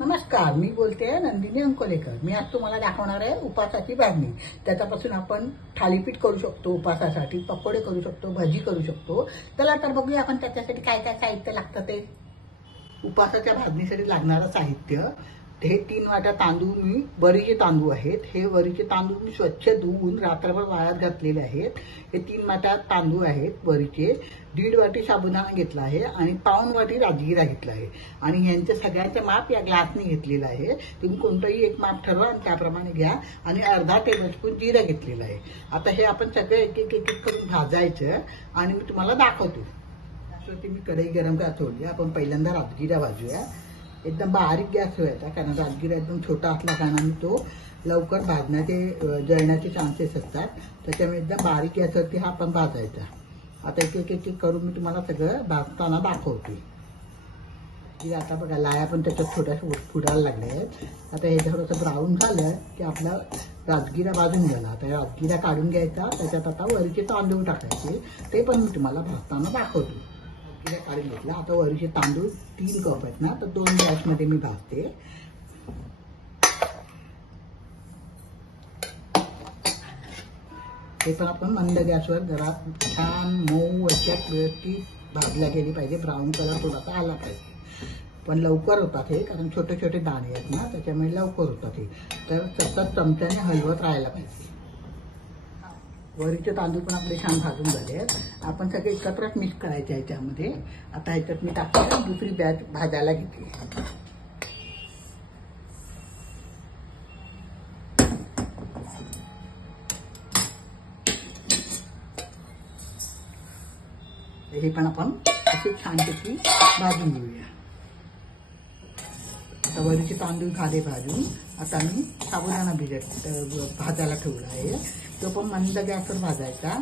नमस्कार, मी बोलते नंदिनी अंकोलेकर। मी आज तुम्हाला दाखवणार आहे उपासाची भाजणी। त्याच्यापासून आपण थालीपीठ करू शकतो, उपासासाठी पकोडे करू शकतो, भजी करू शकतो। चला तर बघूया आपण त्याच्यासाठी काय काय साहित्य लागतं ते। उपासाच्या भाजणीसाठी लागणारं साहित्य हे 3 वाट्या तांदूळ, मी वरीचे तांदूळ आहेत। हे वरीचे तांदूळ मी स्वच्छ धुवून रात्रभर वाळत घातलेले आहेत। हे 3 वाट्या तांदूळ आहेत वरीचे। 1.5 वाटी साबुदाणा घेतला आहे आणि पाऊण वाटी राजगिरा घेतला आहे आणि यांचे सगळ्यांचे माप या ग्लासने घेतलेलं आहे। तुम्ही कोणतंही एक माप ठरवा आणि त्याप्रमाणे घ्या आणि अर्धा टेबलस्पून जिरा घेतलेला आहे। आता हे आपण सगळे एक एक करून भाजायचं आणि मी तुम्हाला दाखवते। त्यासाठी मी कढई गरम ठेवली। आपण पहिल्यांदा राजगिरा भाजूया। एकदम बारीक गॅस ठेवायचा, कारण राजगिरा एकदम छोटा असल्या कारणाने तो लवकर भाजण्याचे जळण्याचे चान्सेस असतात। त्याच्यामुळे एकदम बारीक गॅसवरती हा आपण भाजायचा। आता एक एक करून मी तुम्हाला सगळं भाजताना दाखवते। आता बघा लाया पण त्याच्यात छोट्याशा फुटायला लागल्या आहेत। आता हे थोडंसं ब्राऊन झालं की आपला राजगिरा भाजून गेला। आता राजगिरा काढून घ्यायचा, त्याच्यात आता वरीचे तांदूळ टाकायचे, ते पण मी तुम्हाला भाजताना दाखवतो। काढून घेतला। आता वरीचे तांदूळ 3 कप आहेत ना, तर 2 गॅसमध्ये मी भाजते। हे पण आपण मंद गॅसवर जरा छान मऊ अशात व्यवस्थित भाजल्या गेली पाहिजे। ब्राऊन कलर थोडासा आला पाहिजे, पण लवकर होतात हे, कारण छोटे छोटे दाणे आहेत ना, त्याच्यामुळे लवकर होतात हे। तर सतत चमच्याने हलवत राहायला पाहिजे। वरीचे तांदूळ पण आपले छान भाजून झाले आहेत। आपण सगळे एकत्रच मिक्स करायचे आहे त्यामध्ये। आता ह्याच्यात मी टाकते दुसरी बॅच भाजायला घेते। हे पण आपण असे छानपैकी भाजून घेऊया। आता वरीचे तांदूळ झाले भाजून। आता मी साबुदाणा भाजायला ठेवला आहे, तो पण मंद गॅसवर भाजायचा।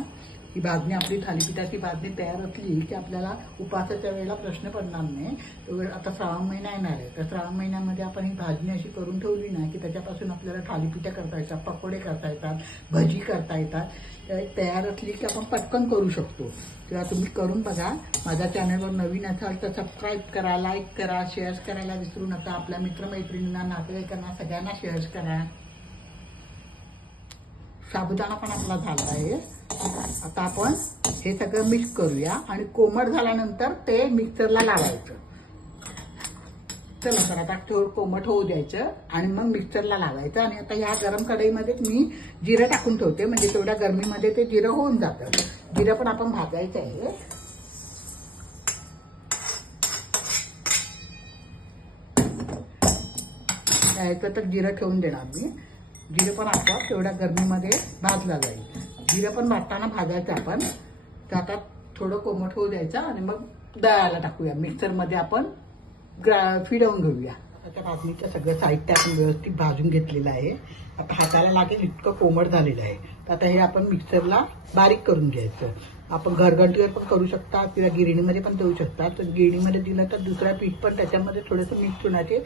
ही भाजणी आपली थालीपीठाची भाजणी तयार असली की आपल्याला उपासाच्या वेळेला प्रश्न पडणार नाही। आता श्रावण महिना येणार आहे, तर श्रावण महिन्यामध्ये आपण ही भाजणी अशी करून ठेवली ना की त्याच्यापासून आपल्याला थालीपीठं करता येतात, पकोडे करता येतात, भजी करता येतात। तयार असली की आपण पटकन करू शकतो। तेव्हा तुम्ही करून बघा। माझ्या चॅनलवर नवीन असाल तर सबस्क्राईब करा, लाईक करा, शेअर करायला विसरू नका। आपल्या मित्रमैत्रिणींना, नातेवाईकांना सगळ्यांना शेअर करा। साबुदाणा पण आपला झाला आहे। आता आपण हे सगळं मिक्स करूया आणि कोमट झाल्यानंतर ते मिक्सरला लावायचं। चला तर आता थोडं कोमट होऊ द्यायचं आणि मग मिक्सरला लावायचं। आणि आता या गरम कढईमध्ये मी जिरं टाकून ठेवते, म्हणजे तेवढ्या गरमीमध्ये ते जिरं होऊन जातं। जिरं पण आपण भाजायचं आहे। यायचं तर जिरं ठेवून देणार मी। जिरं पण आपोआप तेवढ्या गरमीमध्ये भाजला जाईल। जिरं पण भाजताना भाजायचं आपण। तर आता थोडं कोमट होऊ द्यायचं आणि मग दळायला टाकूया। मिक्सरमध्ये आपण फिरवून घेऊया। आता भाजणीचं सगळं साहित्य आपण व्यवस्थित भाजून घेतलेलं आहे। आता हाताला लागेल इतकं कोमट झालेलं आहे। तर आता हे आपण मिक्सरला बारीक करून घ्यायचं। आपण घरघंटीवर पण करू शकता किंवा गिरणीमध्ये पण देऊ शकता। तर गिरणीमध्ये दिलं तर दुसरा पीठ पण त्याच्यामध्ये थोडंसं मिक्स होण्याची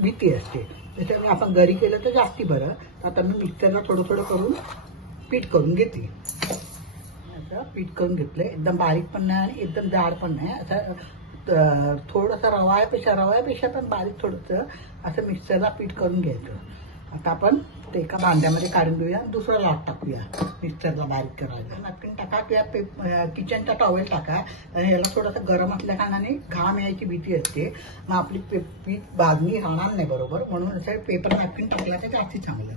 भीती असते, त्याच्यामुळे आपण घरी केलं तर जास्ती बरं। आता मी मिक्सरला थोडं थोडं करून पीठ करून घेते। आता पीठ करून घेतलंय, एकदम बारीक पण नाही आणि एकदम जाड पण नाही, असं थोडंसं रवाळ्यापेक्षा पण बारीक थोडंसं असं मिक्सरला पीठ करून घ्यायचं। आता आपण ते एका भांड्यामध्ये काढून घेऊया, दुसरा लाट टाकूया मिक्सरला बारीक करायला। नक्की टाका किंवा किचनचा टॉवेल टाका, आणि याला थोडंसं गरम असल्या कारणाने घाम यायची भीती असते, मग आपली पीठ भाजणी राहणार नाही बरोबर, म्हणून असं पेपर नॅपकिन टाकला तर जास्ती चांगलं।